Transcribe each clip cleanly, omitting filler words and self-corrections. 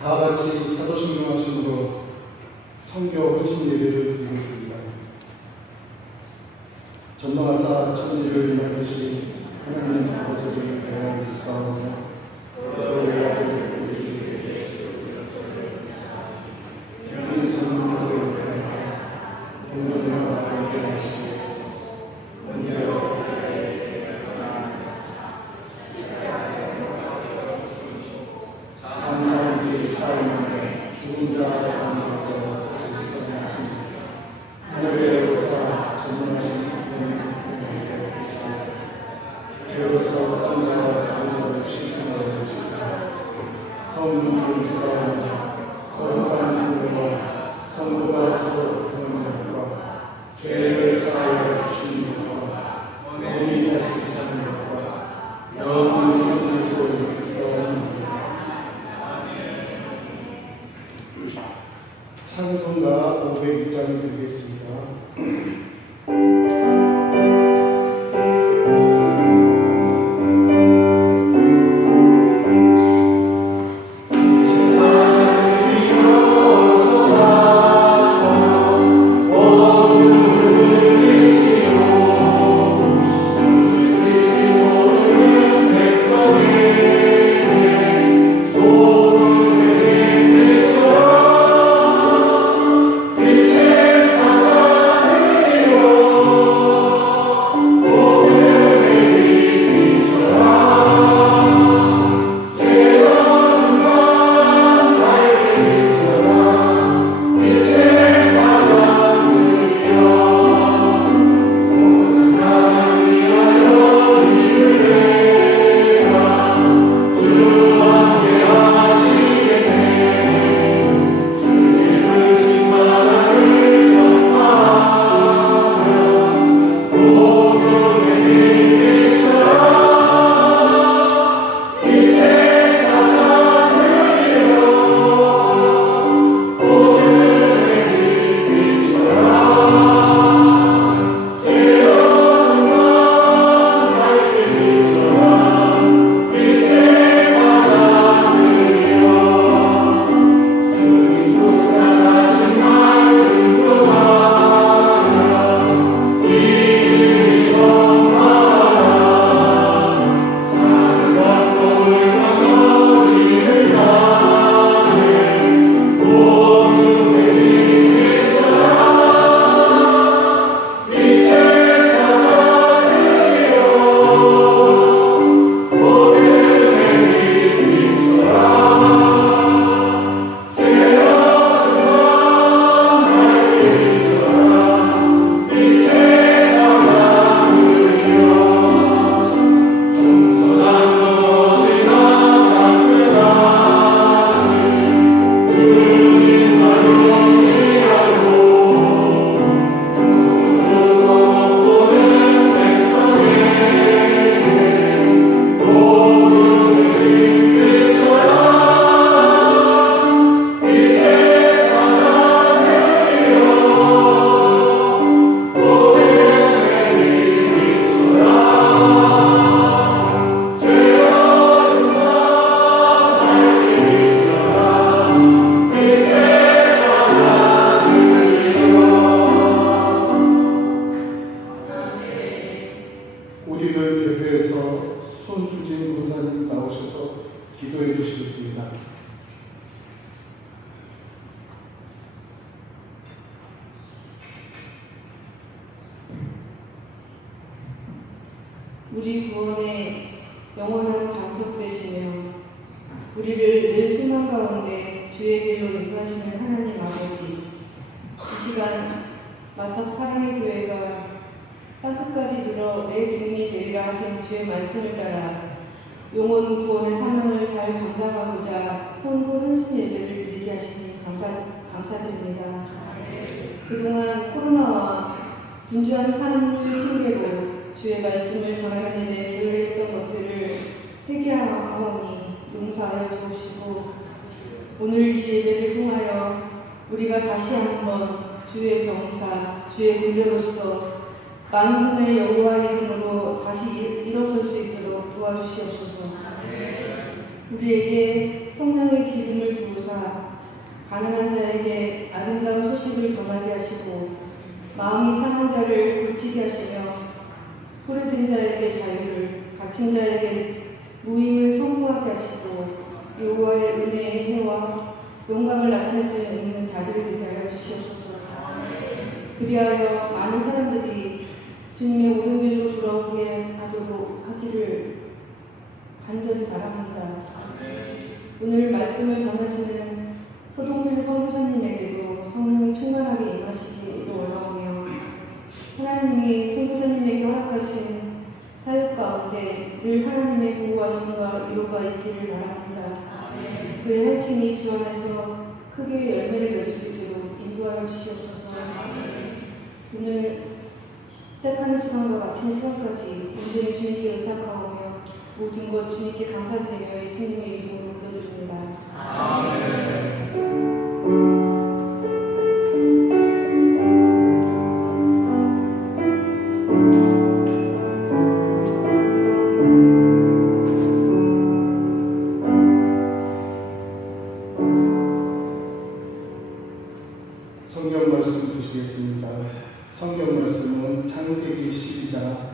다 같이 사도신경하심으로 성교 헌신 예배를 드리겠습니다. 전능하사 천지를 만드신 하나님 아버지를 대하옵소서. 찬송가 506장을 드리겠습니다. 우리를 대표해서 손수진 권사님 나오셔서 기도해 주시겠습니다. 우리 구원에 영원한 방석되시며 우리를 늘 소망 가운데 주의 길로 인도하시는 하나님 아버지, 이 시간 마석 사랑의 교회가 땅끝까지 들어 내 증인이 되리라 하신 주의 말씀을 따라 영혼 구원의 사명을 잘 감당하고자 선고 헌신 예배를 드리게 하시니 감사드립니다. 그동안 코로나와 분주한 삶을 핑계로 주의 말씀을 전하는 일에 게을리했던 것들을 회개하오니 용서하여 주옵시고, 오늘 이 예배를 통하여 우리가 다시 한번 주의 병사, 주의 군대로서 만군의 여호와의 이름으로 다시 일어설 수 있도록 도와주시옵소서. 우리에게 성령의 기름을 부으사 주사 가난한 자에게 아름다운 소식을 전하게 하시고 마음이 상한 자를 고치게 하시며 포로된 자에게 자유를 갇힌 자에게 무임을 선포하게 하시고 여호와의 은혜의 해와 영광을 나타낼 수 있는 자들이 되게 하여 주시옵소서. 그리하여 많은 사람들이 주님의 옳은 길로 돌아오게 하도록 하기를 간절히 바랍니다. 오늘 말씀을 전하시는 서동필 선교사님에게도 성령이 충만하게 임하시기를 원하오며 하나님이 선교사님에게 허락하신 사역 가운데 늘 하나님의 보호하심과 위로가 있기를 바랍니다. 그의 혈친이 주 안에서 크게 열매를 맺을 수 있도록 인도하여 주시옵소서. 오늘 시작하는 시간과 마치는 시간까지 온전히 주님께 의탁하오며 모든 것 주님께 감사드리며 예수님의 이름으로 기도드립니다. 아멘. 성경 말씀 보시겠습니다. 성경 말씀은 창세기 12장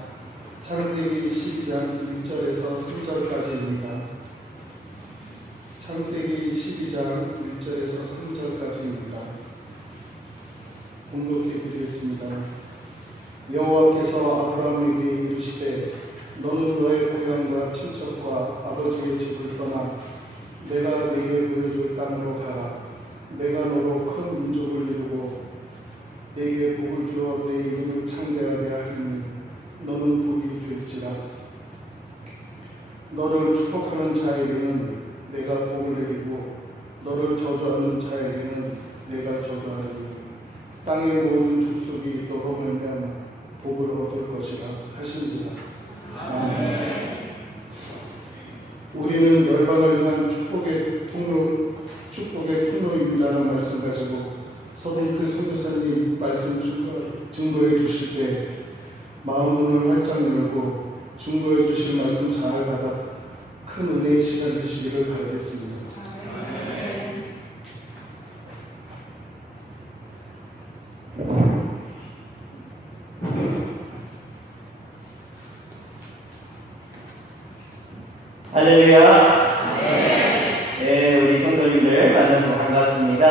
1절에서 3절까지입니다. 창세기 12장 1절에서 3절까지입니다. 공독해 드리겠습니다. 여호와께서 아브라함에게 이르시되 너는 너의 고향과 친척과 아버지의 집을 떠나 내가 네게 보여줄 땅으로 가라. 내가 너로 큰 민족을 이루고 네게 복을 주어 네 이름을 창대하게 하리니 너는 복이 될지라. 너를 축복하는 자에게는 내가 복을 내리고 너를 저주하는 자에게는 내가 저주하리니 땅의 모든 족속이 너로 말미암아 복을 얻을 것이라 하신지라. 아멘. 우리는 열방을 향한 축복의 통로입니다라는 말씀 가지고 서동필 선교사님 말씀 증거해 주실 때 마음문을 활짝 열고 증거해 주실 말씀 잘 받아 큰 은혜의 시간 되시기를 바라겠습니다. 할렐루야. 네, 우리 성도님들 만나서 반갑습니다.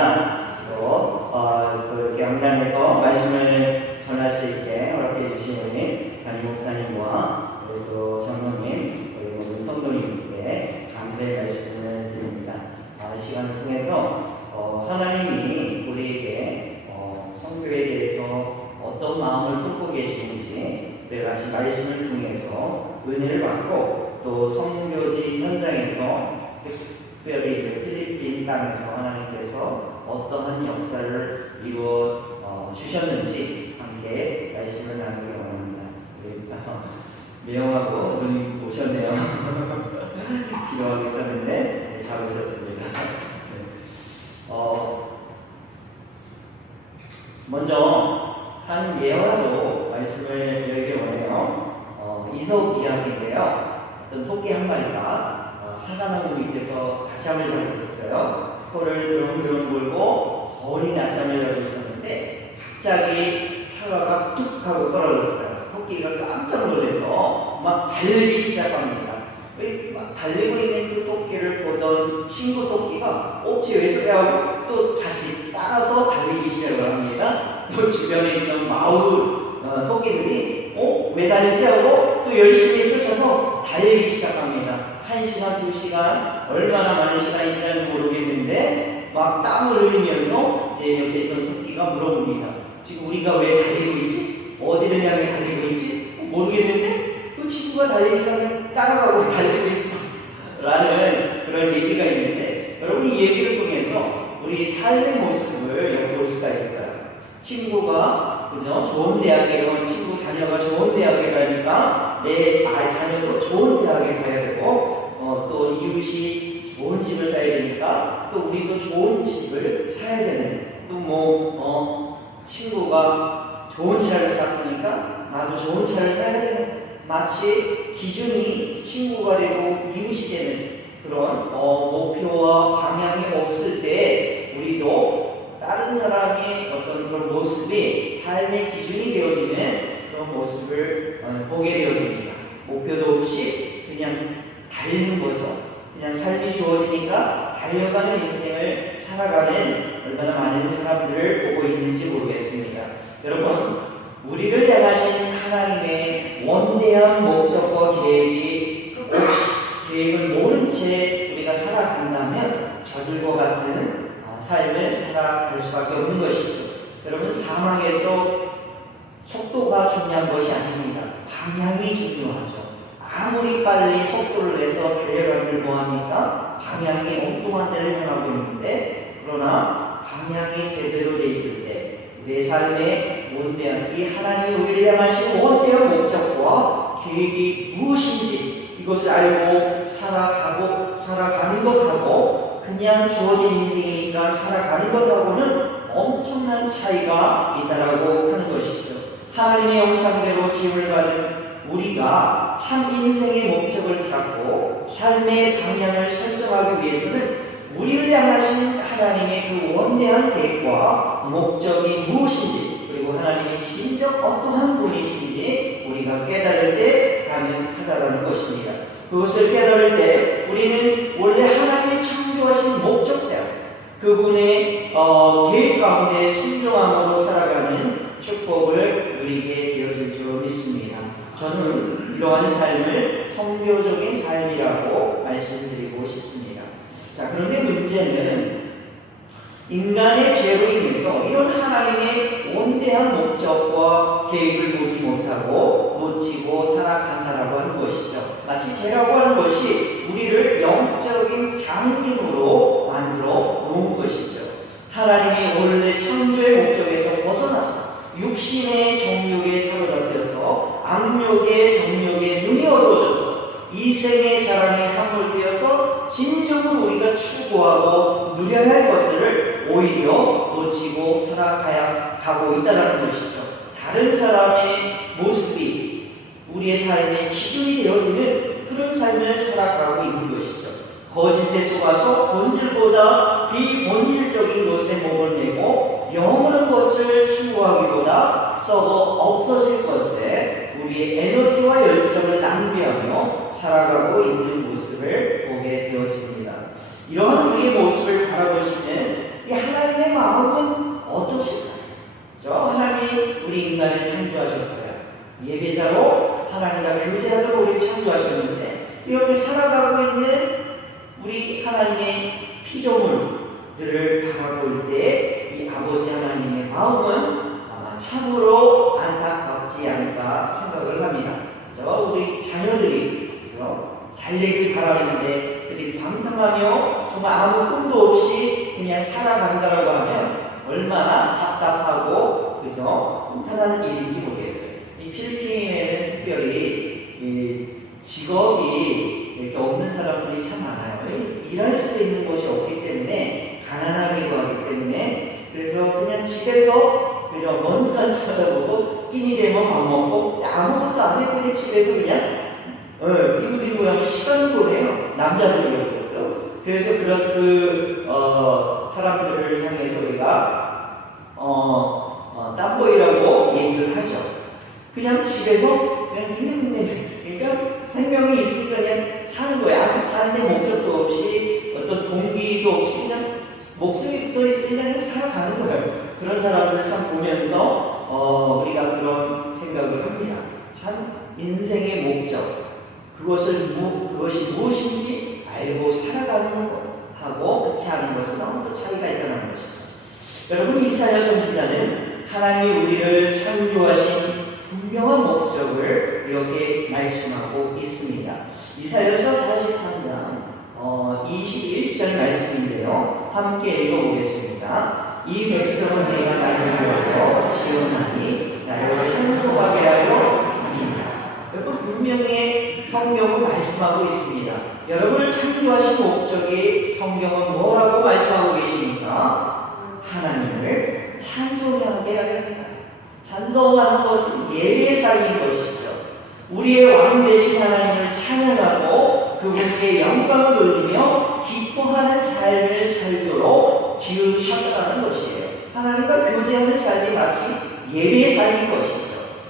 이렇게 양당에서 말씀을 전하실게 허락해 주신 우리 담임 목사님과 또 장로님, 우리 모든 성도님께 감사의 말씀을 드립니다. 이 시간을 통해서 하나님이 우리에게 성교에 대해서 어떤 마음을 품고 계시는지 우리가 같이 말씀을 통해서 은혜를 받고 또 선교지 현장에서 특별히 필리핀 땅에서 하나님께서 어떠한 역사를 이루어 주셨는지 함께 말씀을 나누기 원합니다. 매형하고 누님 오셨네요. 기도하고 있었는데 잘 오셨습니다. 먼저 한 예화로 말씀을 드리기 원해요. 이솝 이야기인데요. 어떤 토끼 한 마리가 사과나무 밑에서 낮잠을 자고 있었어요. 코를 드렁드렁 불고 거울이 낮잠을 자고 있었는데 갑자기 사과가 툭 하고 떨어졌어요. 토끼가 깜짝 놀라서 막 달리기 시작합니다. 막 달리고 있는 그 토끼를 보던 친구 토끼가 쟤 왜 저래 하고 또 다시 따라서 달리기 시작을 합니다. 또 주변에 있는 마을 토끼들이 왜 달리지 하고 또 열심히 쫓아서 달리기 시작합니다. 1시간, 2시간, 얼마나 많은 시간이 지났는지 모르겠는데 막 땀을 흘리면서 제 옆에 있던 토끼가 물어봅니다. 지금 우리가 왜 달리고 있지? 어디를 향해 달리고 있지? 모르겠는데 그 친구가 달리니까 그냥 따라가고 달리고 있어 라는 그런 얘기가 있는데 여러분 이 얘기를 통해서 우리 삶의 모습을 엿볼 수가 있어요. 친구가 그죠? 좋은 대학에 온 친구 자녀가 좋은 대학에 가니까 내 자녀도 좋은 대학에 가야 되고 또 이웃이 좋은 집을 사야 되니까 또 우리도 좋은 집을 사야 되는 또 친구가 좋은 차를 샀으니까 나도 좋은 차를 사야 되는 마치 기준이 친구가 되고 이웃이 되는 그런 목표와 방향이 없을 때 우리도 다른 사람의 어떤 그런 모습이 삶의 기준이 되어지는 그런 모습을 보게 되어집니다. 목표도 없이 그냥 달리는 거죠. 그냥 삶이 주어지니까 달려가는 인생을 살아가는 얼마나 많은 사람들을 보고 있는지 모르겠습니다. 여러분, 우리를 향하신 하나님의 원대한 목적과 계획을 모른 채 우리가 살아간다면 저들과 같은 삶을 살아갈 수밖에 없는 것이죠. 여러분, 사막에서 속도가 중요한 것이 아닙니다. 방향이 중요하죠. 아무리 빨리 속도를 내서 달려가길 뭐합니까? 방향이 엉뚱한 데를 향하고 있는데, 그러나 방향이 제대로 돼 있을 때 우리의 삶에 원대한 이 하나님이 우리를 향하신 원대한 목적과 계획이 무엇인지 이것을 알고 살아가는 것하고 그냥 주어진 인생이니까 살아가는 것하고는 엄청난 차이가 있다라고 하는 것이죠. 하나님의 형상대로 지음을 받은 우리가 참 인생의 목적을 찾고 삶의 방향을 설정하기 위해서는 우리를 향하신 하나님의 그 원대한 계획과 목적이 무엇인지, 그리고 하나님의 진정 어떠한 분이신지 우리가 깨달을 때 가능하다는 것입니다. 그것을 깨달을 때 우리는 원래 하나님의 창조하신 목적대로 그분의 계획 가운데 순종함으로 살아가는 축복을 누리게 되어질 줄 믿습니다. 저는 이러한 삶을 성교적인 삶이라고 말씀드리고 싶습니다. 자, 그런데 문제는 인간의 죄로 인해서 이런 하나님의 원대한 목적과 계획을 보지 못하고 놓치고 살아간다라고 하는 것이죠. 마치 죄라고 하는 것이 우리를 영적인 장님으로 만들어 놓은 것이죠. 하나님의 원래 창조의 목적에서 벗어나서 육신의 정욕에 사로잡혀서 악욕의 정욕에 눈이 어두워져서 이생의 자랑에 함몰되어서 진정으로 우리가 추구하고 누려야 할 것들을 오히려 놓치고 살아가고 있다는 것이죠. 다른 사람의 모습이 우리의 삶의 기준이 되어지는 그런 삶을 살아가고 있는 것이죠. 거짓에 속아서 본질보다 비본질적인 것에 몸을 내고 영원한 것을 추구하기보다 썩어 없어질 것에 우리의 에너지와 열정을 낭비하며 살아가고 있는 모습을 보게 되었습니다. 이러한 우리의 모습을 바라보시는 이 하나님의 마음은 어떠실까요? 하나님이 우리 인간을 창조하셨어요. 예배자로 하나님과 교제하도록 우리를 창조하셨는데, 이렇게 살아가고 있는 우리 하나님의 피조물들을 바라볼 때 이 아버지 하나님의 마음은 아마 참으로 안타깝지 않을까 생각을 합니다. 우리 자녀들이 잘 되길 바라는데 그들이 방탕하며 정말 아무 꿈도 없이 그냥 살아간다라고 하면 얼마나 답답하고 혼란한 일인지 모르겠어요. 이 필리핀에는 특별히 직업이 이렇게 없는 사람들이 참 많아요. 일할 수 있는 곳이 없기 때문에, 가난하기도 하기 때문에, 그래서 그냥 집에서 먼 산 쳐다보고 끼니 되면 밥 먹고 아무것도 안 해 그냥 집에서 그냥 디고디고 하면 시간을 보내요. 남자들이었거든요. 그래서 그런 사람들을 향해서 우리가 땀보이라고 얘기를 하죠. 그냥 집에서 그냥 그러니까 생명이 있으니까 그냥 사는 거야. 사는데 목적도 없이 어떤 동기도 없이 그냥 목숨이 붙어 있으니까 그냥 살아가는 거예요. 그런 사람들을 참 보면서 우리가 그런 생각을 합니다. 참 인생의 목적, 그것이 무엇인지 알고 살아가는 것하고 그렇지 않은 것은 너무 차이가 있다는 것이죠. 여러분, 이사야 선지자는 하나님이 우리를 창조하신 분명한 목적을 이렇게 말씀하고 있습니다. 이사야서 43장 21절 말씀인데요. 함께 읽어보겠습니다. 이 백성은 내가 나를 위하여 지었나니 나를 찬송하게 하려 함이니라. 여러분, 분명히 성경은 말씀하고 있습니다. 여러분을 창조하신 목적이 성경은 뭐라고 말씀하고 계십니까? 하나님을 찬송하게 하려 합니다. 찬송하는 것은 예배의 삶인 것이죠. 우리의 왕 되신 하나님을 찬양하고 그분께 영광을 돌리며 기뻐하는 삶을 살도록 지으셨다는 것이에요. 하나님과 교제하는 삶이 마치 예배의 삶인 것이죠.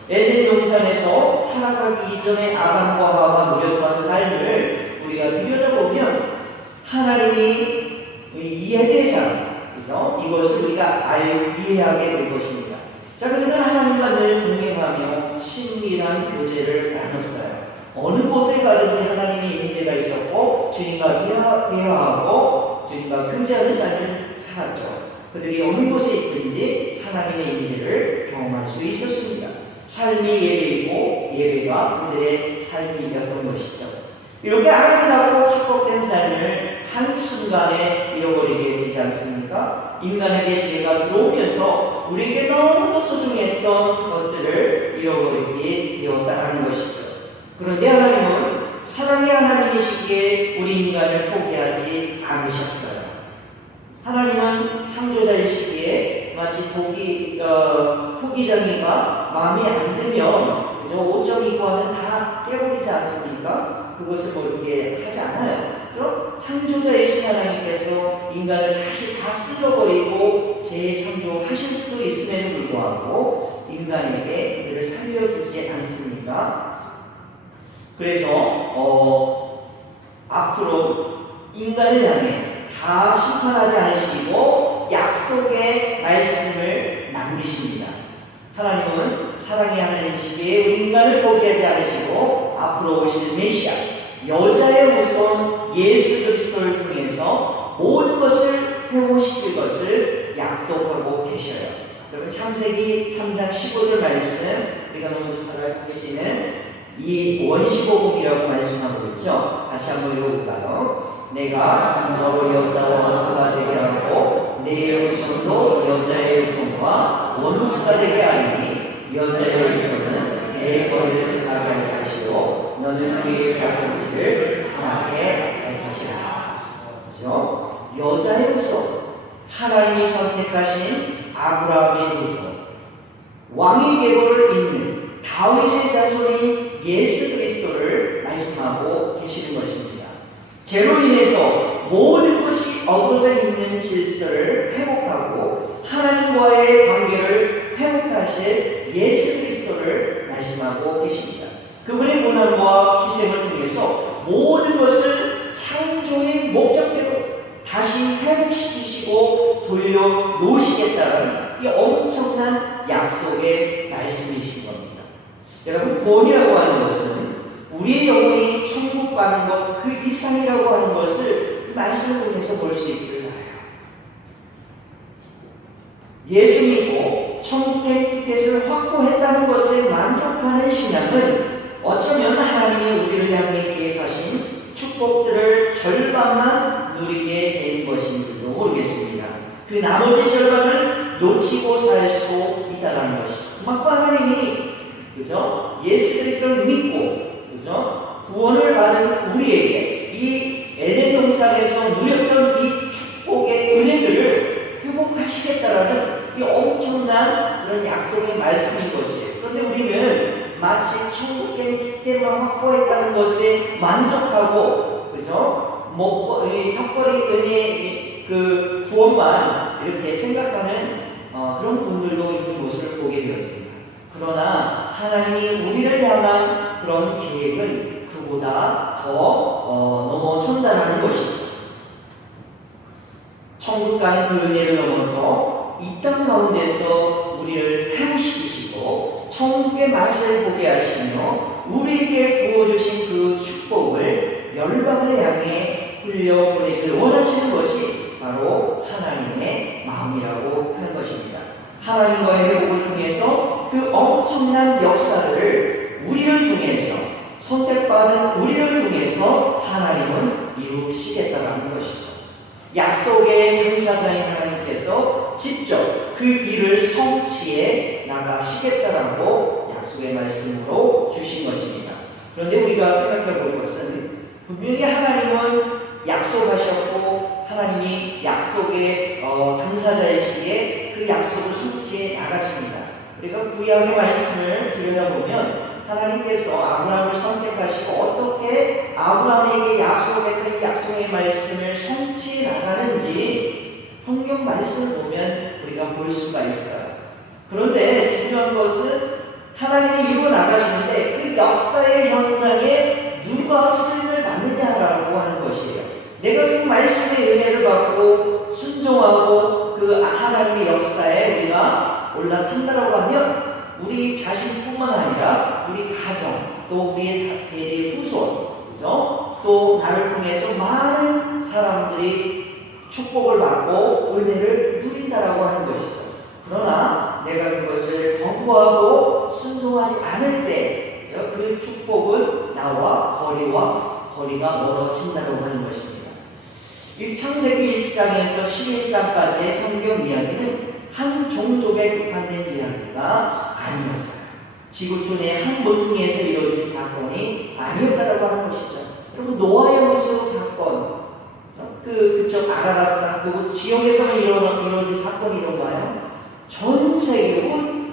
에덴 동산에서 타락하기 이전에 아담과 하와가 누렸던 삶을 우리가 들여다보면 하나님이 예배의 삶, 그죠? 이것을 우리가 이해하게 될 것입니다. 자, 그들은 하나님과 늘 동행하며 친밀한 교제를 나눴어요. 어느 곳에 가든지 하나님의 임재가 있었고 주님과 대화하고 주님과 교제하는 삶을 살았죠. 그들이 어느 곳에 있든지 하나님의 임재를 경험할 수 있었습니다. 삶이 예배이고 예배가 그들의 삶이었던 것이죠. 이렇게 아름답고 축복된 삶을 한순간에 잃어버리게 되지 않습니까? 인간에게 죄가 들어오면서 우리에게 너무 소중했던 것들을 잃어버리게 되었다는 것이죠. 그런데 하나님은 사랑의 하나님이시기에 우리 인간을 포기하지 않으셨어요. 하나님은 창조자이시기에 마치 토기장이가 마음에 안 들면 그저 옷 좀 입고 하면 다 깨버리지 않습니까? 그것을 뭐 이렇게 하지 않아요. 그럼 창조자이신 하나님께서 인간을 다시 다 쓸어버리고 재창조하실 수도 있음에도 불구하고 인간에게 그를 살려주지 않습니까? 그래서 앞으로 인간을 향해 다 심판하지 않으시고 약속의 말씀을 남기십니다. 하나님은 사랑의 하나님이시기에 우리 인간을 포기하지 않으시고 앞으로 오실 메시아 여자의 후손 예수 그리스도를 통해서 모든 것을 회복시킬 것을 약속하고 계셔요. 여러분 창세기 3장 15절 말씀 우리가 너무 잘 알고 계시는 이 원시복음이라고 말씀하고 있죠. 다시 한번 읽어볼까요? 내가 너로 여자와 원수가 되게 하고 내 후손도 여자의 후손과 원수가 되게 하리니 여자의 후손은 내 머리를 상하게 할 것이고 너는 그의 발꿈치를 상하게 할 것이라. 그렇죠? 여자의 후손, 하나님이 선택하신 아브라함의 후손, 왕의 계보를 잇는 다윗의 자손인 예수 그리스도를 말씀하고 계시는 것입니다. 죄로 인해서 모든 것이 어그러져 있는 질서를 회복하고 하나님과의 관계를 회복하실 예수 그리스도를 말씀하고 계십니다. 그분의 고난과 희생을 통해서 모든 것을 창조의 목적대로 다시 회복시키시고 돌려놓으시겠다는 이 엄청난 약속의 말씀이신 겁니다. 여러분, 구원이라고 하는 것은 우리의 영혼이 천국 가는 것 그 이상이라고 하는 것을 말씀을 통해서 볼 수 있기를 바라요. 예수 믿고 천국의 티켓을 확보했다는 것에 만족하는 신앙은 어쩌면 하나님이 우리를 향해 계획하신 축복들을 절반만 누리게 되는 것인지도 모르겠습니다. 그 나머지 절반을 놓치고 살 수 있다는 것이죠. 그만큼 하나님이 그죠? 예수 그리스도를 믿고 그죠? 구원을 받은 우리에게 이 에덴 동산에서 누렸던 이 축복의 은혜들을 회복하시겠다라는 이 엄청난 그런 약속의 말씀인 것이에요. 그런데 우리는 마치 천국의 티켓만 확보했다는 것에 만족하고 그죠? 턱걸이 은혜 그 구원만 이렇게 생각하는 그런 분들도 있는 것을 보게 되었습니다. 그러나 하나님이 우리를 향한 그런 계획은 그보다 더 넘어선다는 것이죠. 천국 가는 그 은혜를 넘어서 이 땅 가운데서 우리를 회복시키시고 천국의 맛을 보게 하시며 우리에게 부어주신 그 축복을 열방을 향해 흘려보내기를 원하시는 것이 바로 하나님의 마음이라고 하는 것입니다. 하나님과의 회복을 통해서 그 엄청난 역사를 우리를 통해서 선택받은 우리를 통해서 하나님은 이루시겠다는 것이죠. 약속의 당사자인 하나님께서 직접 그 일을 성취해 나가시겠다라고 약속의 말씀으로 주신 것입니다. 그런데 우리가 생각해 볼 것은 분명히 하나님은 약속하셨고 하나님이 약속의 당사자이시기에 그 약속을 성취해 나가십니다. 우리가 구약의 말씀을 들여다보면 하나님께서 아브라함을 선택하시고 어떻게 아브라함에게 볼 수가 있어요. 그런데 중요한 것은 하나님이 이루어 나가시는데 그 역사의 현장에 누가 쓰임을 받느냐라고 하는 것이에요. 내가 그 말씀의 은혜를 받고 순종하고 그 하나님의 역사에 우리가 올라탄다라고 하면 우리 자신뿐만 아니라 우리 가정, 또 우리의 대대의 후손, 그죠? 또 나를 통해서 많은 사람들이 축복을 받고 은혜를 누린다라고 하는 것이죠. 그러나 내가 그것을 거부하고 순종하지 않을 때 그 축복은 나와 거리가 멀어진다고 하는 것입니다. 이 창세기 1장에서 11장까지의 성경 이야기는 한 종족에 국한된 이야기가 아니었어요. 지구촌의 한 모퉁이에서 이루어진 사건이 아니었다라고 하는 것이죠. 여러분, 노아의 홍수 사건, 그쪽 아라랏 땅 그 지역에서 이루어진 사건이 이런가요? 전 세계,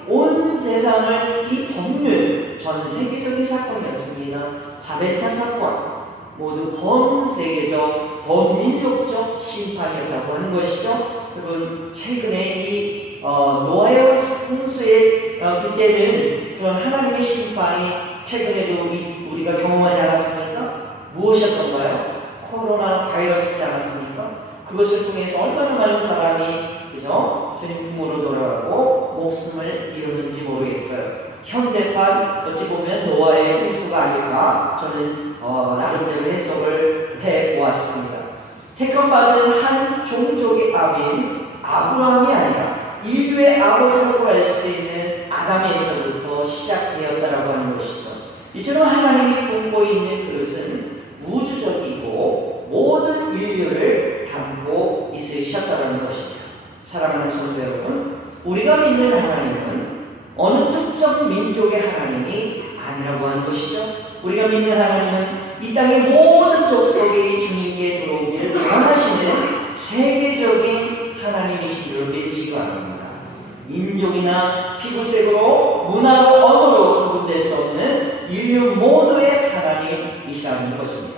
온 세상을 뒤덮는 전 세계적인 사건이었습니다. 바벨탑 사건, 모두 범세계적, 범민족적 심판이었다고 하는 것이죠. 여러분, 최근에 이 노아의 홍수의 그때는 그런 하나님의 심판이 최근에도 우리가 경험하지 않았습니까? 무엇이었던가요? 코로나 바이러스지 않았습니까? 그것을 통해서 얼마나 많은 사람이 그죠? 주님 부모로 돌아가고 목숨을 잃었는지 모르겠어요. 현대판 어찌 보면 노아의 홍수가 아닐까 저는 나름대로 해석을 해보았습니다. 택함받은 한 종족의 아비인 아브라함이 아니라 인류의 아버지라고 할 수 있는 아담에서부터 시작되었다라고 하는 것이죠. 이처럼 하나님이 품고 있는 그릇은 우주적이고 모든 인류를 담고 있으셨다는 것입니다. 사랑하는 성도 여러분, 우리가 믿는 하나님은 어느 특정 민족의 하나님이 아니라고 하는 것이죠. 우리가 믿는 하나님은 이 땅의 모든 족속이 주님께 들어오기를 원하시는 세계적인 하나님이신 줄 믿으시기 바랍니다. 민족이나 피부색으로, 문화로, 언어로 구분될 수 없는 인류 모두의 하나님이시라는 것입니다.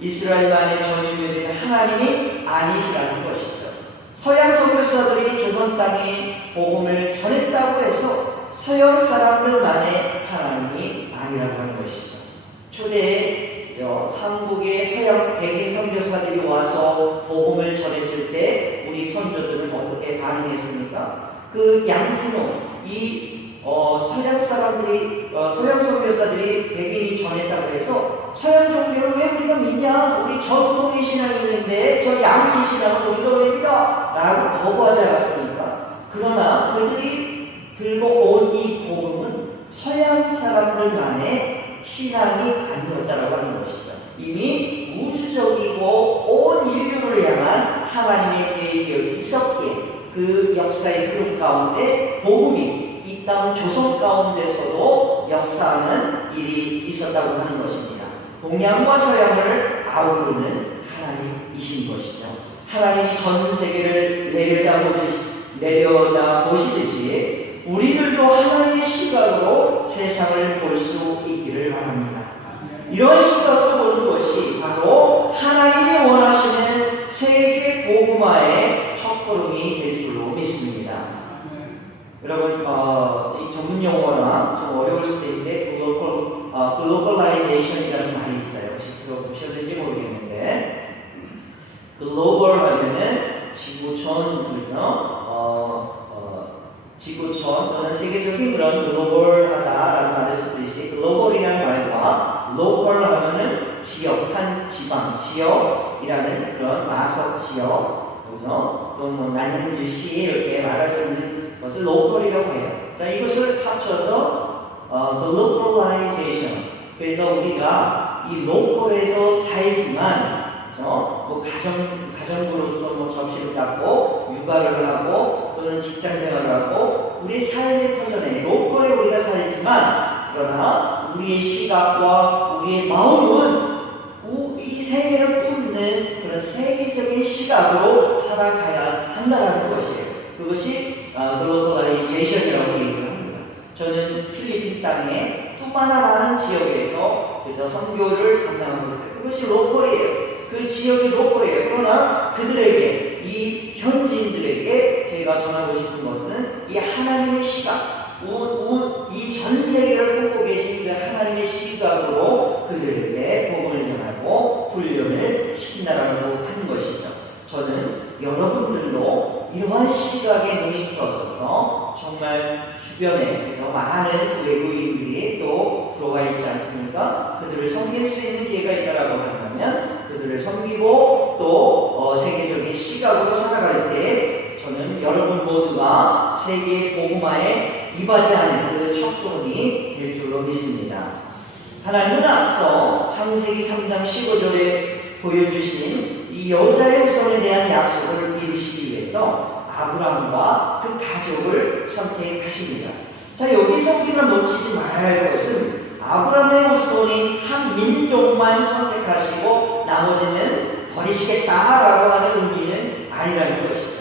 이스라엘만의 전유물인 하나님이 아니시라는 것이죠. 서양 선교사들이 조선 땅에 복음을 전했다고 해서 서양 사람들만의 하나님이 아니라고 하는 것이죠. 초대에 한국의 서양 백인 선교사들이 와서 복음을 전했을 때 우리 선조들은 어떻게 반응했습니까? 그 양피노, 서양 사람들이, 서양 선교사들이 백인이 전했다고 해서 서양 종교를 왜 우리가 믿냐? 우리 전통의 신앙이 있는데 저 양피 신앙은 우리가 왜 믿어? 라고 거부하지 않았습니까? 그러나 그들이 들고 온 이 복음은 서양 사람들만의 신앙이 아니었다라고 하는 것이죠. 이미 우주적이고 온 인류를 향한 하나님의 계획이 있었기에 그 역사의 흐름 가운데 복음이 이 땅 조선 가운데서도 역사하는 일이 있었다고 하는 것입니다. 동양과 서양을 아우르는 하나님이신 것이죠. 하나님이 전 세계를 내려다보시듯이 우리들도 하나님의 시각으로 세상을 볼 수 있기를 바랍니다. 이런 시각으로 보는 것이 바로 하나님이 원하시는 세계 복음화의 첫걸음이 될 줄로 믿습니다. 여러분, 이 전문 용어나 좀 어려울 수도 있는데 글로벌라이제이션이라는 말이 있어요. 혹시 들어보셨는지 모르겠는데 글로벌 하면은 지구촌, 그죠? 지구촌 또는 세계적인 그런 글로벌하다라는 말을 쓰듯이 글로벌이라는 말과 로컬 하면은 지역, 한 지방, 지역이라는 그런 마석 지역, 그죠? 또 뭐 난주시 이렇게 말할 수 있는 것을 로컬이라고 해요. 자, 이것을 합쳐서 글로벌라이제이션. 그래서 우리가 이 로컬에서 살지만, 그죠? 뭐 가정부로서 뭐 접시를 잡고 육아를 하고 또는 직장생활을 하고 우리 삶의 터전에 로컬에 우리가 살지만 그러나 우리의 시각과 우리의 마음은 이 세계를 품는 그런 세계적인 시각으로 살아가야 한다는 것이에요. 그것이 글로벌라이제이션이라고 얘기합니다. 저는 필리핀 땅에 투마나라는 지역에서 그래서 선교를 감당하고 있어요. 그것이 로컬이에요. 그 지역이 로컬이에요. 그러나 그들에게, 이 현지인들에게 제가 제가 전하고 싶은 것은 이 하나님의 시각, 이 전 세계를 보고 계신 그 하나님의 시각으로 그들에게 복음을 전하고 훈련을 시킨다라고 하는 것이죠. 저는 여러분들도 이러한 시각에 눈이 떠져서 정말 주변에 많은 외국인들이 또 들어와 있지 않습니까? 그들을 섬길 수 있는 기회가 있다라고 한다면 그들을 섬기고 또 세계적인 시각으로 살아갈 때 저는 여러분 모두가 세계의 복음화에 이바지하는 그 첫걸음이 될 줄로 믿습니다. 하나님은 앞서 창세기 3장 15절에 보여주신 이 여자의 후손에 대한 약속을 이루시기 위해서 아브라함과 그 가족을 선택하십니다. 자, 여기서 우리가 놓치지 말아야 할 것은 아브라함의 후손이 한 민족만 선택하시고 나머지는 버리시겠다라고 하는 의미는 아니라는 것이죠.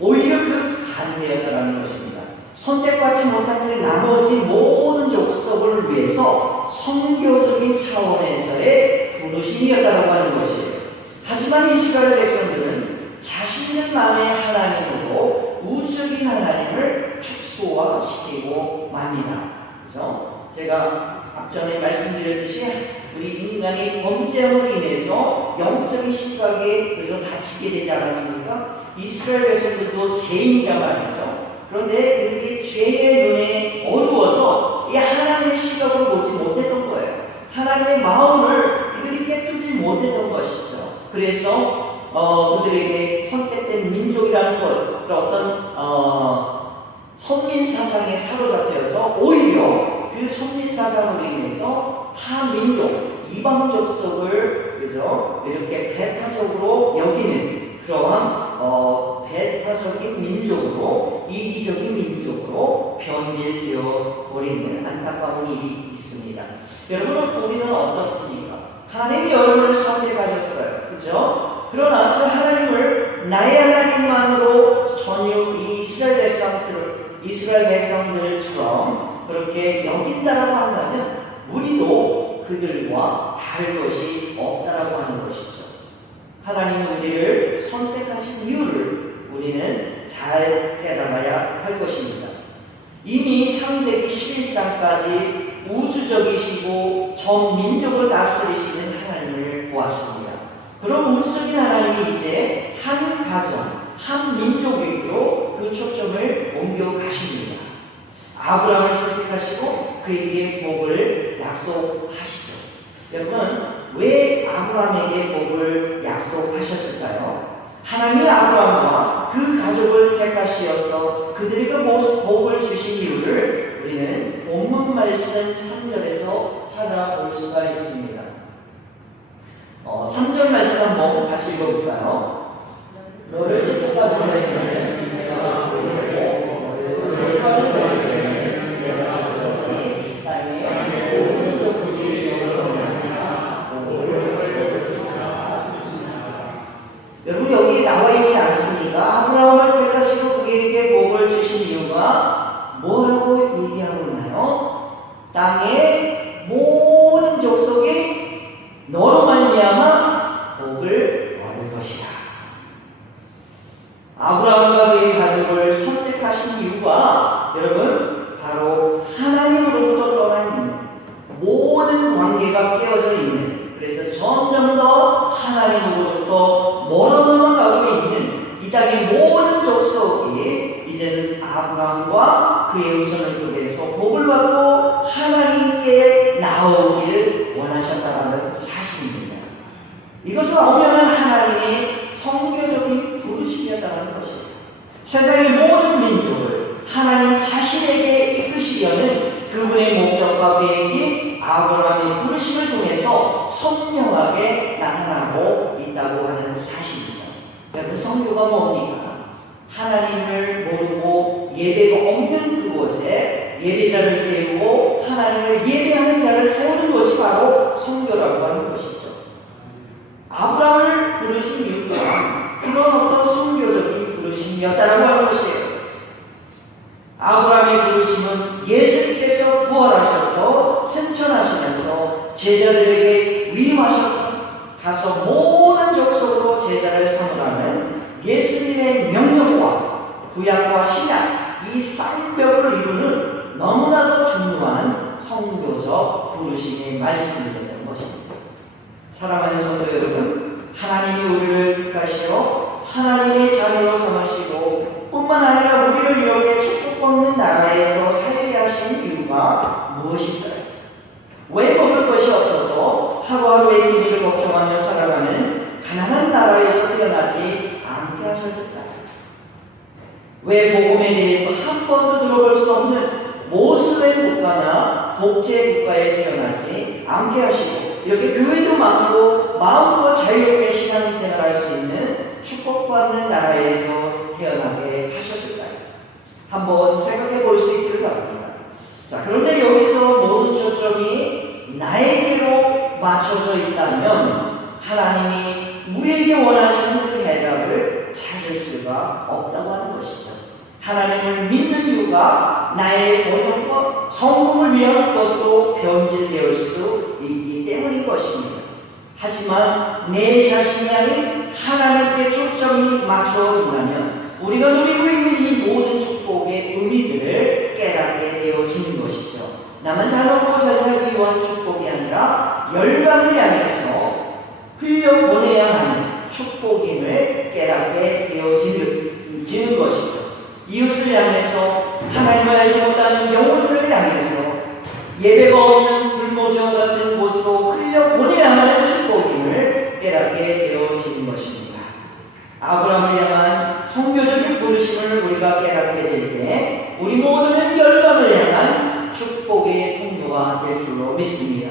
오히려 그 반대였다라는 것입니다. 선택받지 못한 그 나머지 모든 족속을 위해서 선교적인 차원에서의 부르심이었다고 하는 것이에요. 하지만 이스라엘 백성들은 자신들만의 하나님으로 우주적인 하나님을 축소화시키고 맙니다. 그래서 제가 앞전에 말씀드렸듯이 우리 인간이 범죄함으로 인해서 영적인 시각에 그래서 다치게 되지 않았습니까? 이스라엘 백성들도 죄인이란 말이죠. 그런데 그들이 죄의 눈에 어두워서 이 하나님의 시각을 보지 못했던 거예요. 하나님의 마음을 이들이 깨닫지 못했던 것이죠. 그래서 그들에게 선택된 민족이라는 것, 어떤 선민 사상에 사로잡혀서 오히려 그 선민 사상으로 인해서 타 민족, 이방 족속을 그래서 이렇게 배타적으로 여기는 그러한 배타적인 민족으로, 이기적인 민족으로 변질되어 버리는 안타까운 일이 있습니다. 여러분, 우리는 어떻습니까? 하나님이 여러분을 선택하셨어요. 그죠? 그러나 그 하나님을 나의 하나님만으로 전혀 이스라엘 백성들처럼 그렇게 여긴다라고 한다면 우리도 그들과 다를 것이 없다라고 하는 것이죠. 하나님은 우리를 선택하신 이유를 우리는 잘 깨달아야 할 것입니다. 이미 창세기 11장까지 우주적이시고 전 민족을 다스리시는 하나님을 보았습니다. 그럼 우주적인 하나님이 이제 한 가정, 한 민족에게로 그 초점을 옮겨 가십니다. 아브라함을 선택하시고 그에게 복을 약속하시죠. 여러분, 왜 아브라함에게 복을 약속하셨을까요? 하나님이 아브라함과 그 가족을 택하시어서 그들에게 복을 주신 이유를 우리는 본문 말씀 3절에서 찾아볼 수가 있습니다. 3절 말씀 한번 같이 읽어볼까요? 너를 지켜가는 내가 여러분, 여기 나와 있지 않습니까? 아브라함을 택하시고 그에게 복을 주신 이유가 뭐라고 얘기하고 있나요? 땅의 모든 족속이 너로 말미암아 복을 얻을 것이다. 아브라함과 그의 가족을 선택하신 이유가 여러분 바로 하나님으로부터 떠나 있는 모든 관계가 깨어져 있는, 그래서 점점 더 하나님으로부터 멀어져만 가고 있는 이 땅의 모든 족속이 이제는 아브라함과 그의 후손을 통해서 복을 받고 하나님께 나오길 원하셨다는 사실입니다. 이것은 엄연한 하나님의 선교적인 부르심이었다는 것이에요. 세상의 모든 민족을 하나님 자신에게 이끄시려는 그분의 목적과 계획이 아브라함의 부르심을 통해서 선명하게 나타나고 있다고 하는 사실입니다. 여러분, 선교가 뭡니까? 하나님을 모르고 예배가 없는 그곳에 예배자를 세우고 하나님을 예배하는 자를 세우는 것이 바로 선교라고 하는 것이죠. 아브라함을 부르신 이유가 그런 어떤 선교적인 부르심이었다라고 하는 것이에요. 아브라함의 부르심은 예수님께서 부활하셔서 승천하시면서 제자들에게 위임하셨다. 가서 모든 족속으로 제자를 삼으라는 예수님의 명령과 구약과 신약 이 쌍벽을 이루는 너무나도 중요한 성교적 부르심의 말씀이 되는 것입니다. 사랑하는 성도 여러분, 하나님이 우리를 택하시어 하나님의 자녀로 삼으시고 뿐만 아니라 우리를 이렇게 축복받는 나라에서 살게 하신 이유가 무엇일까요? 왜 먹을 것이 없어서 하루하루의 길이를 걱정하며 살아가는 가난한 나라에서 태어나지 않게 하셨을까요? 왜 복음에 대해서 한 번도 들어볼 수 없는 모슬렘 국가나 독재 국가에 태어나지 않게 하시고 이렇게 교회도 많고 마음으로 자유롭게 신앙생활할 수 있는 축복받는 나라에서 태어나게 하셨을까요? 한번 생각해 볼 수 있기를 바랍니다. 자, 그런데 여기서 모든 초점이 나에게로 맞춰져 있다면 하나님이 우리에게 원하시는 그 해답을 찾을 수가 없다고 하는 것이죠. 하나님을 믿는 이유가 나의 번영과 성공을 위한 것으로 변질되어 수 있기 때문인 것입니다. 하지만 내 자신이 아닌 하나님께 초점이 맞춰진다면 우리가 누리고 있는 이 모든 축복의 의미들을 깨닫게 되어지는 것이죠. 나만 잘 먹고 잘 살기 위한 축복이 아니라 열방을 향해서 흘려보내야 하는 축복임을 깨닫게 되어지는 것이죠. 이웃을 향해서 하나님을 알지 못하는 영혼들을 향해서 예배가 없는 불모지와 같은 곳으로 흘려보내야 하는 축복임을 깨닫게 되어지는 것입니다. 아브라함을 향한 성교적인 부르심을 우리가 깨닫게 될 때 우리 모두는 열방을 향한 축복의 통로가 될 줄로 믿습니다.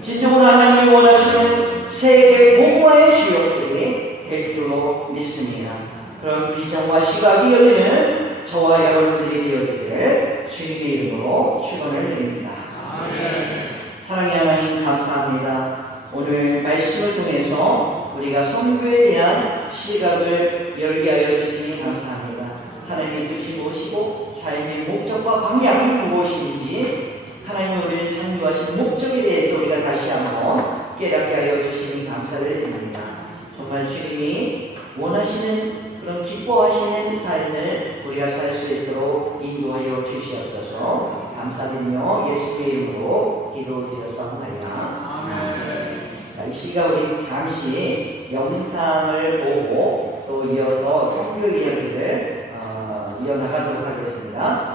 진정으로 하나님이 원하시는 세계 복음화의 주역들이 될 줄로 믿습니다. 그런 비전과 시각이 열리는 저와 여러분들이 되어지기를 주님의 이름으로 축원을 드립니다. 아멘. 사랑의 하나님 감사합니다. 오늘 말씀을 통해서 우리가 선교에 대한 시각을 열게 하여 주시니 감사합니다. 하나님의 뜻이 무엇이고 삶의 목적과 방향이 무엇인지 하나님 우리를 창조하신 목적에 대해서 우리가 다시 한번 깨닫게 하여 주시니 감사를 드립니다. 정말 주님이 원하시는 그런 기뻐하시는 삶을 우리가 살 수 있도록 인도하여 주시옵소서. 감사드리며 예수의 이름으로 기도드렸사옵나이다. 아멘. 이 시간 우리 잠시 영상을 보고 또 이어서 성교 이야기를 이어나가도록 하겠습니다.